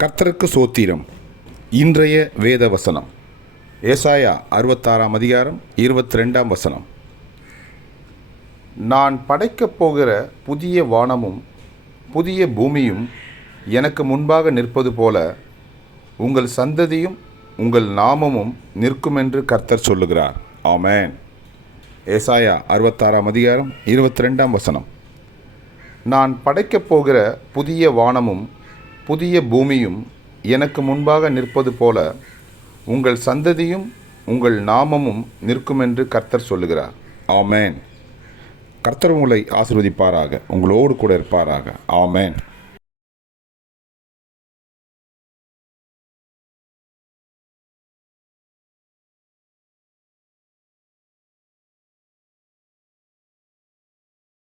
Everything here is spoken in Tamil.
கர்த்தருக்கு சோத்திரம். இன்றைய வேத வசனம் ஏசாயா 66 அதிகாரம் 22 வசனம். நான் படைக்கப் போகிற புதிய வானமும் புதிய பூமியும் எனக்கு முன்பாக நிற்பது போல உங்கள் சந்ததியும் உங்கள் நாமமும் நிற்குமென்று கர்த்தர் சொல்லுகிறார். ஆமென். ஏசாயா 66 அதிகாரம் 22 வசனம். நான் படைக்கப் போகிற புதிய வானமும் புதிய பூமியும் எனக்கு முன்பாக நிற்பது போல உங்கள் சந்ததியும் உங்கள் நாமமும் நிற்குமென்று கர்த்தர் சொல்லுகிறார். ஆமென். கர்த்தர் உங்களை ஆசீர்வதிப்பாராக, உங்களோடு கூட இருப்பாராக. ஆமென்.